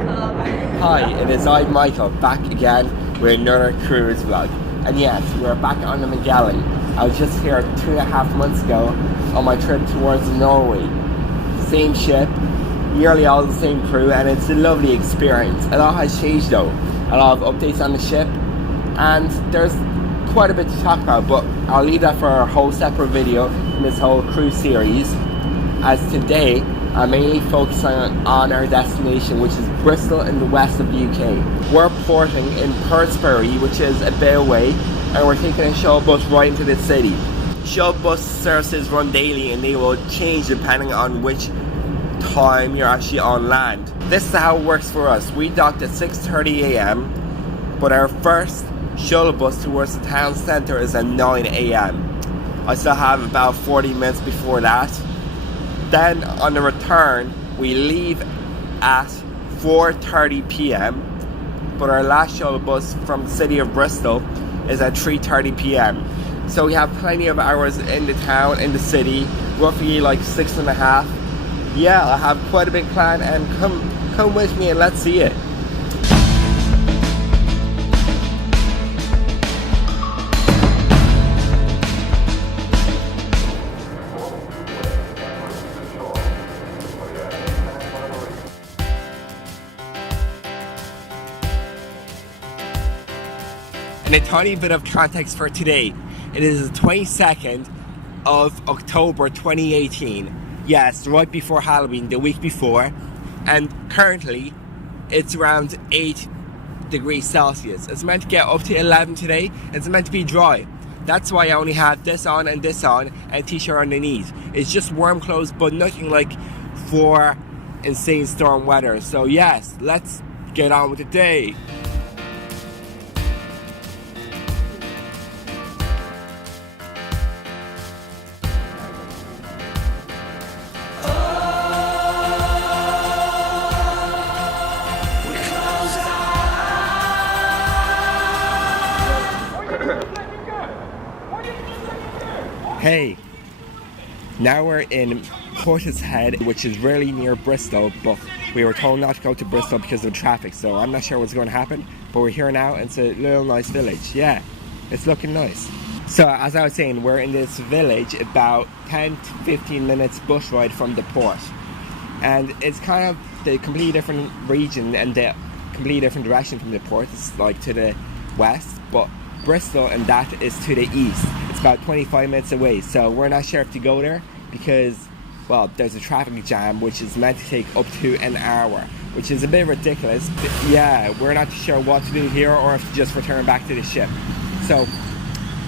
Hi, it is I, Michael, back again with another cruise vlog. And yes, we're back on the Magellan. I was just here 2.5 months ago on my trip towards Norway. Same ship, nearly all the same crew, and it's a lovely experience. A lot has changed though. A lot of updates on the ship, and there's quite a bit to talk about, but I'll leave that for a whole separate video in this whole cruise series, as today I'm mainly focusing on our destination, which is Bristol in the west of the UK. We're porting in Perthsbury, which is a bit away, and we're taking a shuttle bus right into the city. Shuttle bus services run daily and they will change depending on which time you're actually on land. This is how it works for us. We docked at 6:30 AM, but our first shuttle bus towards the town centre is at 9 AM. I still have about 40 minutes before that. Then on the return, we leave at 4:30 PM, but our last shuttle bus from the city of Bristol is at 3:30 PM. So we have plenty of hours in the town, in the city, roughly like 6.5. Yeah, I have quite a big plan, and come with me and let's see it. And a tiny bit of context for today. It is the 22nd of October 2018. Yes, right before Halloween, the week before. And currently, it's around 8 degrees Celsius. It's meant to get up to 11 today. It's meant to be dry. That's why I only have this on and t-shirt underneath. It's just warm clothes, but nothing like for insane storm weather. So yes, let's get on with the day. Hey, now we're in Portishead, which is really near Bristol, but we were told not to go to Bristol because of traffic, so I'm not sure what's going to happen, but we're here now and it's a little nice village. Yeah, it's looking nice. So as I was saying, we're in this village about 10 to 15 minutes bus ride from the port, and it's kind of the completely different region and the completely different direction from the port. It's like to the west, but Bristol and that is to the east. It's about 25 minutes away, so we're not sure if to go there because, well, there's a traffic jam which is meant to take up to an hour, which is a bit ridiculous. But yeah, we're not sure what to do here or if to just return back to the ship. So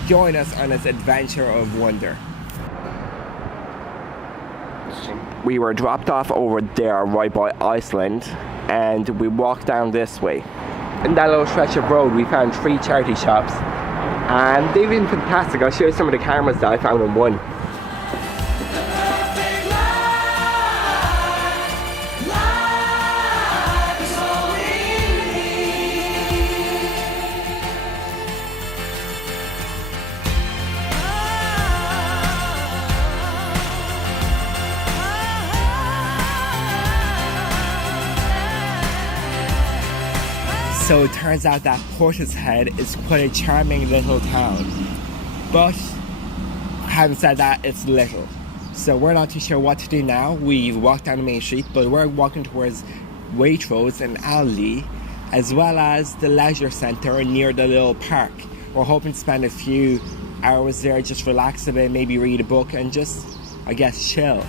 join us on this adventure of wonder. We were dropped off over there right by Iceland, and we walked down this way. In that little stretch of road we found 3 charity shops, and they've been fantastic. I'll show you some of the cameras that I found in one. So it turns out that Portishead is quite a charming little town, but having said that, it's little. So we're not too sure what to do now. We've walked down the main street, but we're walking towards Waitrose and Aldi, as well as the leisure centre near the little park. We're hoping to spend a few hours there, just relax a bit, maybe read a book and just, I guess, chill.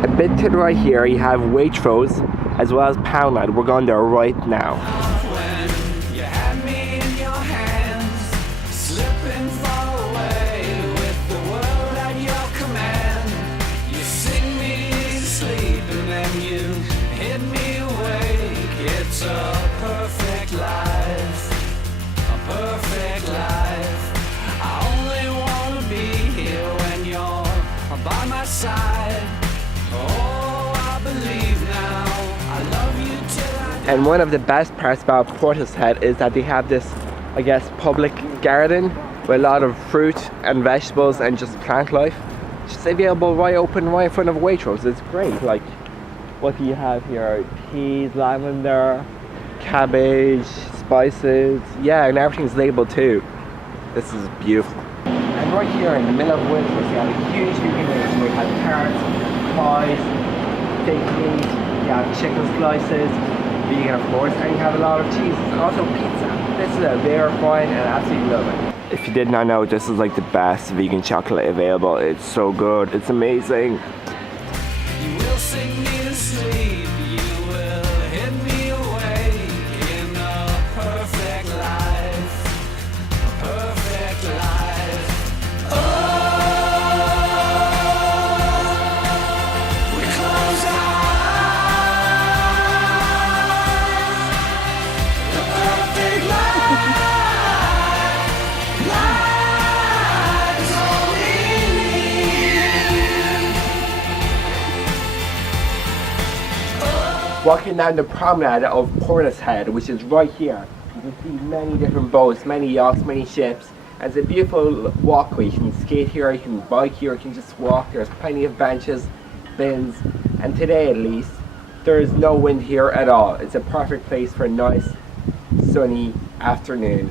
A bit to the right here you have Waitrose as well as Poundland. We're going there right now. When you had me in your hands, slipping far away with the world at your command. You sing me to sleep and then you hit me awake. It's a perfect life, a perfect life. I only want to be here when you're by my side. Oh, I believe now, I love you till I die. And one of the best parts about Portishead is that they have this, I guess, public garden with a lot of fruit and vegetables and just plant life. Just available right open right in front of Waitrose. It's great. Like, what do you have here? Peas, lavender, cabbage, spices. Yeah, and everything's labeled too. This is beautiful. And right here in the middle of Waitrose, you have a huge vegan area where you have tarts, pies, fake meat, you have chicken slices, vegan of course, and you have a lot of cheese, and also pizza. This is a very fine and I absolutely love it. If you did not know, this is like the best vegan chocolate available. It's so good, it's amazing. You will sing me to sleep, you will hit me awake in a perfect life, a perfect life. Oh, we close our eyes, the perfect life, life's all we need. Walking down the promenade of Portishead, which is right here, you can see many different boats, many yachts, many ships. And it's a beautiful walkway. You can skate here, you can bike here, you can just walk. There's plenty of benches, bins, and today at least, there is no wind here at all. It's a perfect place for a nice, sunny afternoon.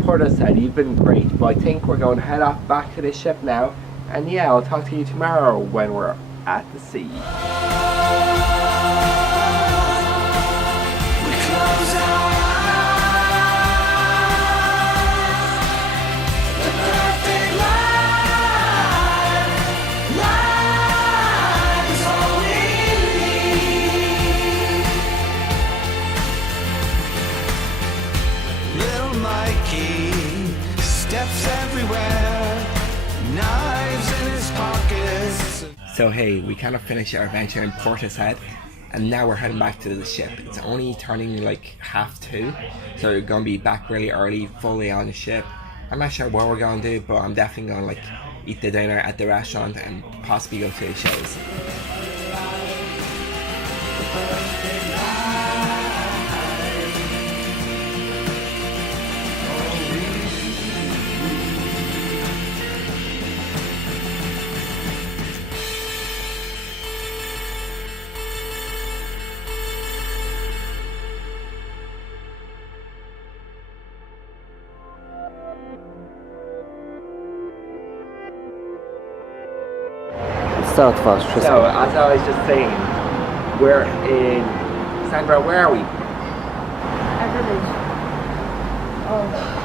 Portishead, you've been great, but I think we're going to head off back to the ship now. And yeah, I'll talk to you tomorrow when we're at the sea. We close our eyes, the perfect life, life's all we need. Little Mikey steps everywhere, knives in his pockets. So hey, we kind of finished our adventure in Portishead, and now we're heading back to the ship. It's only turning like 2:30, so we're gonna be back really early, fully on the ship. I'm not sure what we're gonna do, but I'm definitely gonna like eat the dinner at the restaurant and possibly go to the shows. So, as I was just saying, we're in Sandra. Where are we? Village. Oh.